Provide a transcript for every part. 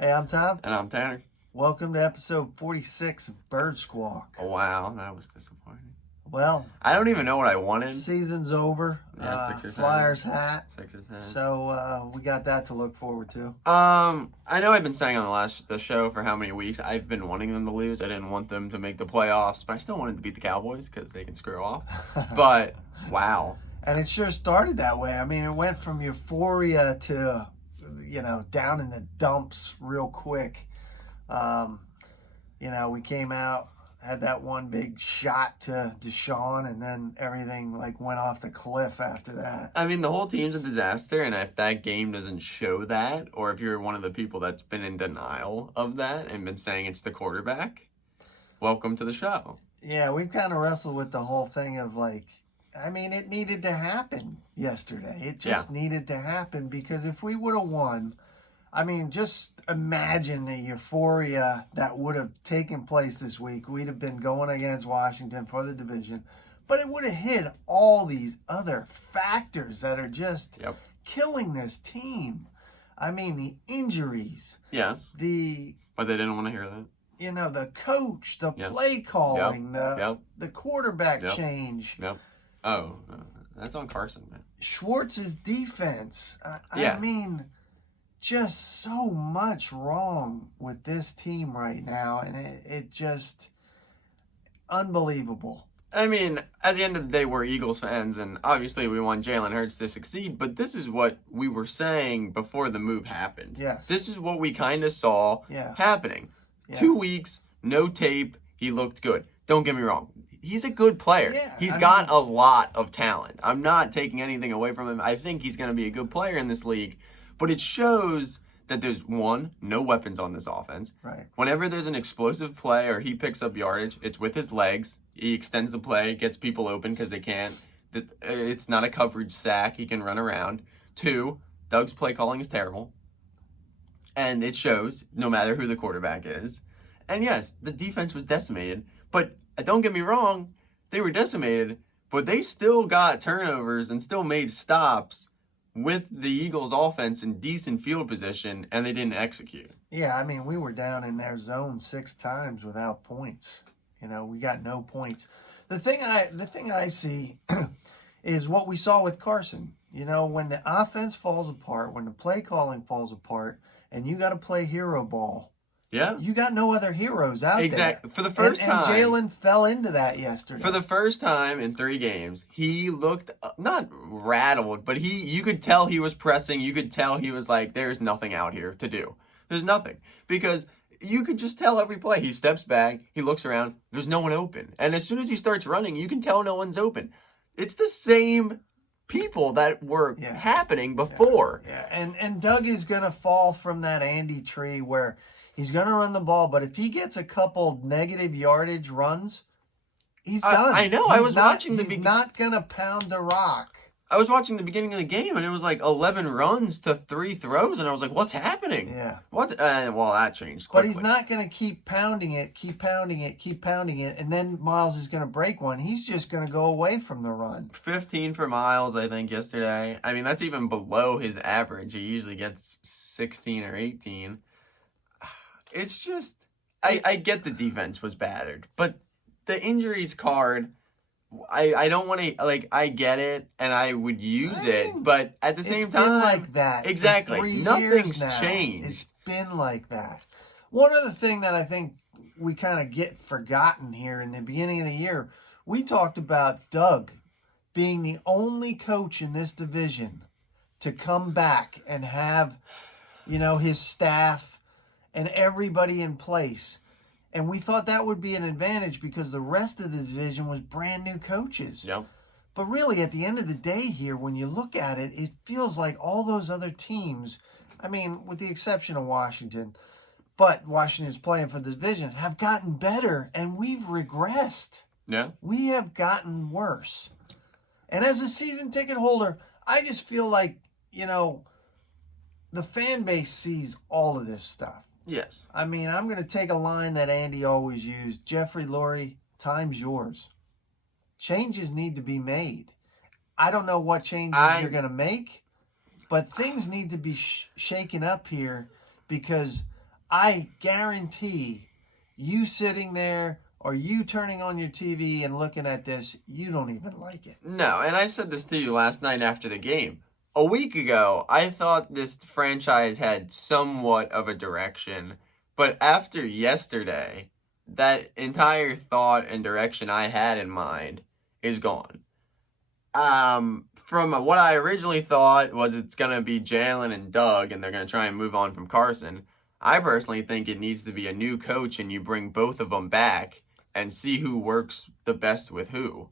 Hey, I'm Tom. And I'm Tanner. Welcome to episode 46 of Bird Squawk. Oh, wow, that was disappointing. Well, I don't even know what I wanted. season's over. Yeah, 6 or 7. Flyers hat. 6 or 7. So we got that to look forward to. I know I've been saying on the show for how many weeks I've been wanting them to lose. I didn't want them to make the playoffs, but I still wanted to beat the Cowboys because they can screw off. But wow. And it sure started that way. I mean, it went from euphoria to, down in the dumps real quick. We came out, had that one big shot to Deshaun, and then everything went off the cliff after that. I mean, the whole team's a disaster, and if that game doesn't show that, or if you're one of the people that's been in denial of that and been saying it's the quarterback, welcome to the show. Yeah, we've kind of wrestled with the whole thing of it needed to happen yesterday. It just needed to happen because if we would have won, just imagine the euphoria that would have taken place this week. We'd have been going against Washington for the division, but it would have hit all these other factors that are just killing this team. I mean, the injuries. Yes. But they didn't want to hear that. The coach, the play calling, the quarterback change. Yep. Oh, that's on Carson, man. Schwartz's defense. I mean, just so much wrong with this team right now, and it just unbelievable. I mean, at the end of the day, we're Eagles fans, and obviously we want Jalen Hurts to succeed, but this is what we were saying before the move happened. Yes. This is what we kind of saw happening. Yeah. 2 weeks, no tape, he looked good. Don't get me wrong. He's a good player. Yeah, He's got a lot of talent. I'm not taking anything away from him. I think he's going to be a good player in this league. But it shows that there's, one, no weapons on this offense. Right. Whenever there's an explosive play or he picks up yardage, it's with his legs. He extends the play, gets people open because they can't. It's not a coverage sack. He can run around. 2, Doug's play calling is terrible. And it shows, no matter who the quarterback is. And yes, the defense was decimated. But don't get me wrong, they were decimated, but they still got turnovers and still made stops with the Eagles' offense in decent field position, and they didn't execute. Yeah, we were down in their zone 6 times without points. We got no points. The thing I see is what we saw with Carson. When the offense falls apart, when the play calling falls apart, and you got to play hero ball. Yeah. You got no other heroes out there. Exactly. For the first time. And Jalen fell into that yesterday. For the first time in 3 games, he looked not rattled, but you could tell he was pressing. You could tell he was like, there's nothing out here to do. There's nothing. Because you could just tell every play. He steps back. He looks around. There's no one open. And as soon as he starts running, you can tell no one's open. It's the same people that were happening before. Yeah. And Doug is going to fall from that Andy tree where he's going to run the ball, but if he gets a couple negative yardage runs, he's done. I know. He's not going to pound the rock. I was watching the beginning of the game, and it was like 11 runs to 3 throws, and I was like, what's happening? Yeah. What? Well, that changed quickly. But he's not going to keep pounding it, and then Miles is going to break one. He's just going to go away from the run. 15 for Miles, I think, yesterday. I mean, that's even below his average. He usually gets 16 or 18. It's just, I get the defense was battered, but the injuries card, I don't want to, I get it, and I would use it, but at the same time. It's been like that. Exactly. Nothing's changed. It's been like that. One other thing that I think we kind of get forgotten here in the beginning of the year, we talked about Doug being the only coach in this division to come back and have, his staff and everybody in place. And we thought that would be an advantage because the rest of the division was brand new coaches. Yep. But really, at the end of the day here, when you look at it, it feels like all those other teams, with the exception of Washington, but Washington's playing for the division, have gotten better, and we've regressed. Yeah. We have gotten worse. And as a season ticket holder, I just feel like, the fan base sees all of this stuff. Yes. I'm going to take a line that Andy always used. Jeffrey Lurie, time's yours. Changes need to be made. I don't know what changes you're going to make, but things need to be shaken up here because I guarantee you sitting there or you turning on your TV and looking at this, you don't even like it. No, and I said this to you last night after the game. A week ago, I thought this franchise had somewhat of a direction, but after yesterday, that entire thought and direction I had in mind is gone. From what I originally thought was it's going to be Jalen and Doug, and they're going to try and move on from Carson. I personally think it needs to be a new coach, and you bring both of them back and see who works the best with who.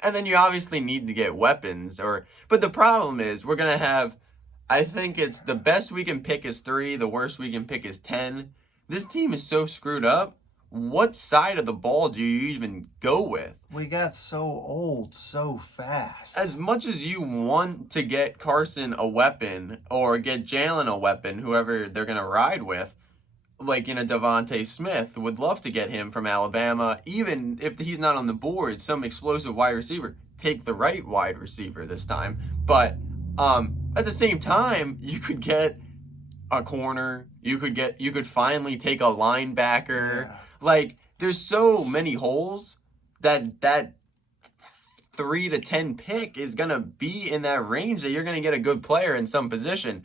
And then you obviously need to get weapons, but the problem is we're going to have, I think it's the best we can pick is 3, the worst we can pick is 10. This team is so screwed up. What side of the ball do you even go with? We got so old so fast. As much as you want to get Carson a weapon or get Jalen a weapon, whoever they're going to ride with, like Devontae Smith, would love to get him from Alabama. Even if he's not on the board, some explosive wide receiver, take the right wide receiver this time. But at the same time, you could get a corner. You could finally take a linebacker. Yeah. Like, there's so many holes that 3 to 10 pick is going to be in that range that you're going to get a good player in some position.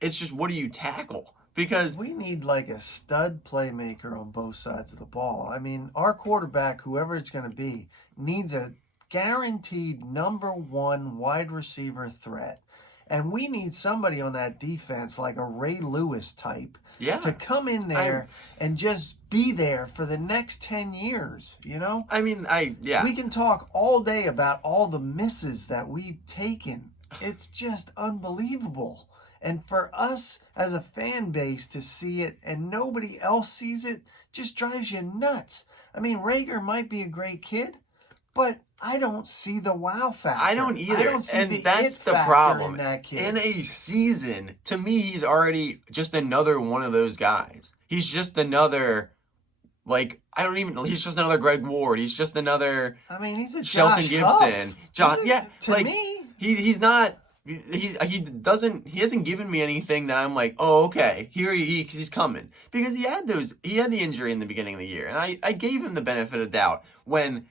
It's just, what do you tackle? Because we need like a stud playmaker on both sides of the ball. I mean, our quarterback, whoever it's going to be, needs a guaranteed #1 wide receiver threat. And we need somebody on that defense like a Ray Lewis type to come in there and just be there for the next 10 years, I mean, We can talk all day about all the misses that we've taken. It's just unbelievable. And for us as a fan base to see it and nobody else sees it just drives you nuts. I mean, Rager might be a great kid, but I don't see the wow factor. I don't either. I don't see and the that's it the factor problem. In that kid. In a season, to me, he's already just another one of those guys. He's just another, he's just another Greg Ward. He's just another he's a Shelton Josh Gibson. Huff. To me, he's not. He hasn't given me anything that I'm like, oh, okay, he's coming, because he had the injury in the beginning of the year, and I gave him the benefit of the doubt when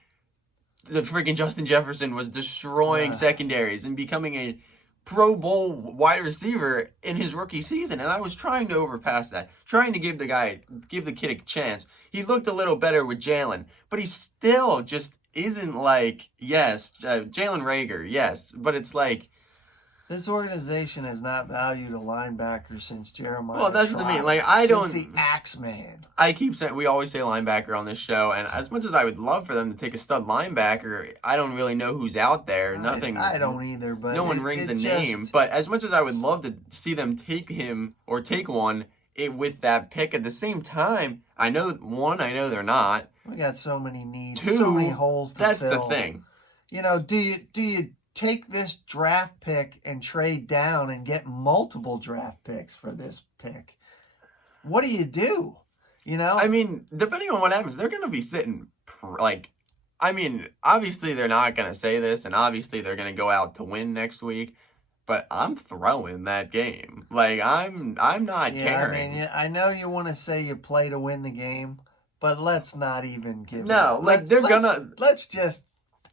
the freaking Justin Jefferson was destroying secondaries and becoming a Pro Bowl wide receiver in his rookie season, and I was trying to overpass that, trying to give the kid a chance. He looked a little better with Jalen, but he still just isn't like, Jalen Rager, yes, but it's like, this organization has not valued a linebacker since Jeremiah. Well, that's Trot. the mean. I don't. Since the Axeman. I keep saying, we always say linebacker on this show, and as much as I would love for them to take a stud linebacker, I don't really know who's out there. Nothing. I don't either, but no one rings a name. But as much as I would love to see them take him or take one with that pick, at the same time, I know they're not. We got so many needs, 2, so many holes to that's fill. the thing. Do you take this draft pick and trade down and get multiple draft picks for this pick? What do you do? I mean, depending on what happens, they're going to be sitting obviously they're not going to say this, and obviously they're going to go out to win next week, but I'm throwing that game. I'm not caring. I know you want to say you play to win the game, but let's not even give let's just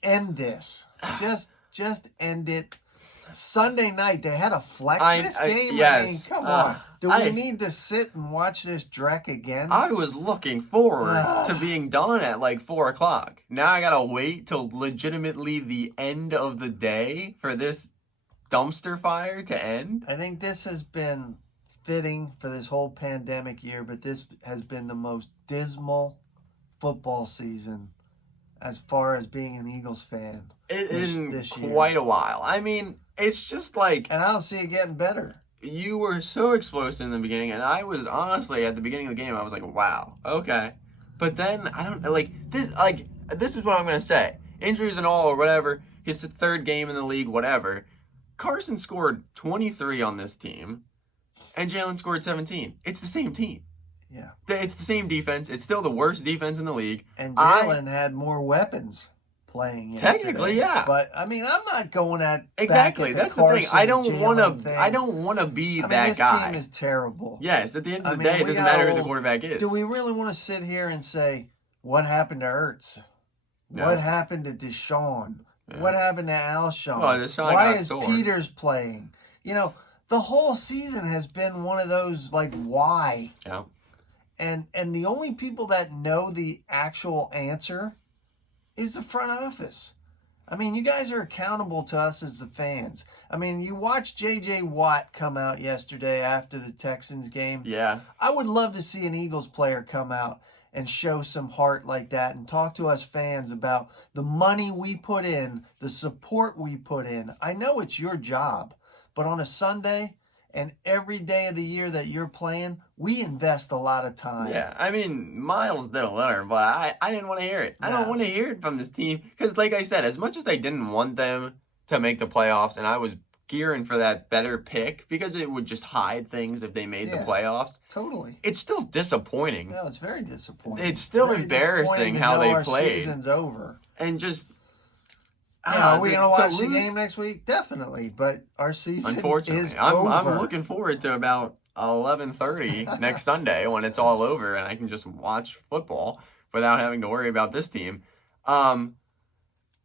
end this. Just end it. Sunday night, they had a flex this game? Yes. Come on. Do we need to sit and watch this dreck again? I was looking forward to being done at 4 o'clock. Now I gotta wait till legitimately the end of the day for this dumpster fire to end. I think this has been fitting for this whole pandemic year, but this has been the most dismal football season as far as being an Eagles fan this year. Quite a while. I mean, it's just and I don't see it getting better. You were so explosive in the beginning, and I was honestly at the beginning of the game, I was like, wow, okay. But then I don't this is what I'm gonna say. Injuries and all or whatever, his 3rd game in the league, whatever. Carson scored 23 on this team, and Jalen scored 17. It's the same team. Yeah. It's the same defense. It's still the worst defense in the league. And Jalen had more weapons playing yesterday. Technically, yeah. But I mean, I'm not going at Exactly. back at That's the thing. I don't want to. I don't want to be I mean, that this guy. team is terrible. Yes. At the end of the I mean, day, it we doesn't got matter who the old- quarterback is. Do we really want to sit here and say what happened to Ertz? No. What happened to Deshaun? Yeah. What happened to Alshon? Well, Deshaun Why got is sore. Peters playing? You know, the whole season has been one of those like why. Yeah. And the only people that know the actual answer is the front office. I mean, you guys are accountable to us as the fans. I mean, you watched J.J. Watt come out yesterday after the Texans game. Yeah. I would love to see an Eagles player come out and show some heart like that and talk to us fans about the money we put in, the support we put in. I know it's your job, but on a Sunday and every day of the year that you're playing, we invest a lot of time. Yeah, I mean, Miles did a letter, but I didn't want to hear it. I don't No. want to hear it from this team because, like I said, as much as I didn't want them to make the playoffs, and I was gearing for that better pick because it would just hide things if they made the Yeah. playoffs, Totally. it's still disappointing. No, it's very disappointing. It's still Very embarrassing disappointing to how know they our played. Season's over. And just, Are we going to watch the lose- game next week? Definitely, but our season Unfortunately, is I'm over. looking forward to about 11:30 next Sunday when it's all over and I can just watch football without having to worry about this team.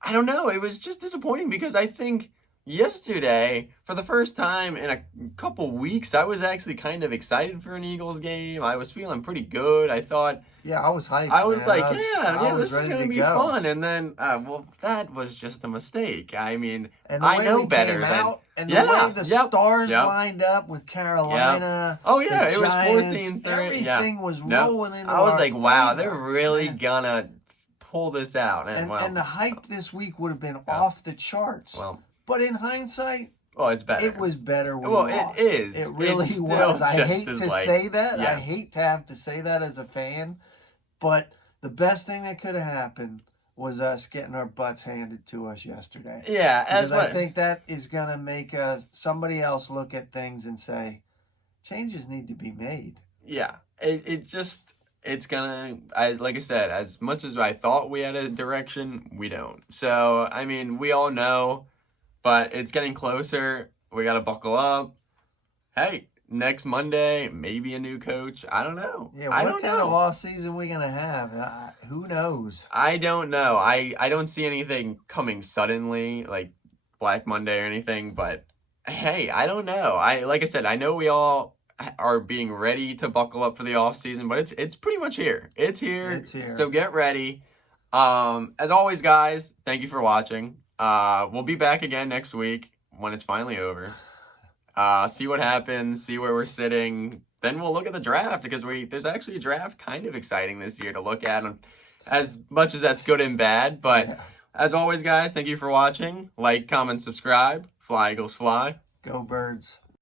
I don't know. It was just disappointing because I think yesterday, for the first time in a couple weeks, I was actually kind of excited for an Eagles game. I was feeling pretty good. I thought, Yeah, I was hyped. I was man. like, I was this is ready going to to be go. fun. And then, well, that was just a mistake. I mean, And the I way know we better came than- out, and the Yeah, way the yep, stars yep. lined up with Carolina. oh, yeah, the it was Giants, 14-3. Everything Yeah. was No, rolling into I was our like, wow, favor, they're really man. gonna pull this out. And, well, And the hype this week would have been Yeah. off the charts. well, But in hindsight, it's better. it was better when Well, we lost. it is. It really It's still was. I just hate as, to like- say that. I yes. hate to have to say that as a fan. But the best thing that could have happened was us getting our butts handed to us yesterday. Yeah, as Because I what? think that is going to make somebody else look at things and say, changes need to be made. Yeah, it's gonna. Like I said, as much as I thought we had a direction, we don't. So I mean, we all know, but it's getting closer. We gotta buckle up. Hey, next Monday, maybe a new coach. I don't know. Yeah, I what don't kind know. of off season we going to have? Who knows? I don't know. I don't see anything coming suddenly, like Black Monday or anything, but hey, I don't know. Like I said, I know we all are being ready to buckle up for the off season, but it's pretty much here. It's here. It's here. So get ready. As always, guys, thank you for watching. We'll be back again next week when it's finally over. See what happens, see where we're sitting. Then we'll look at the draft because there's actually a draft kind of exciting this year to look at, as much as that's good and bad. But Yeah. as always, guys, thank you for watching. Like, comment, subscribe. Fly, Eagles, fly. Go Birds.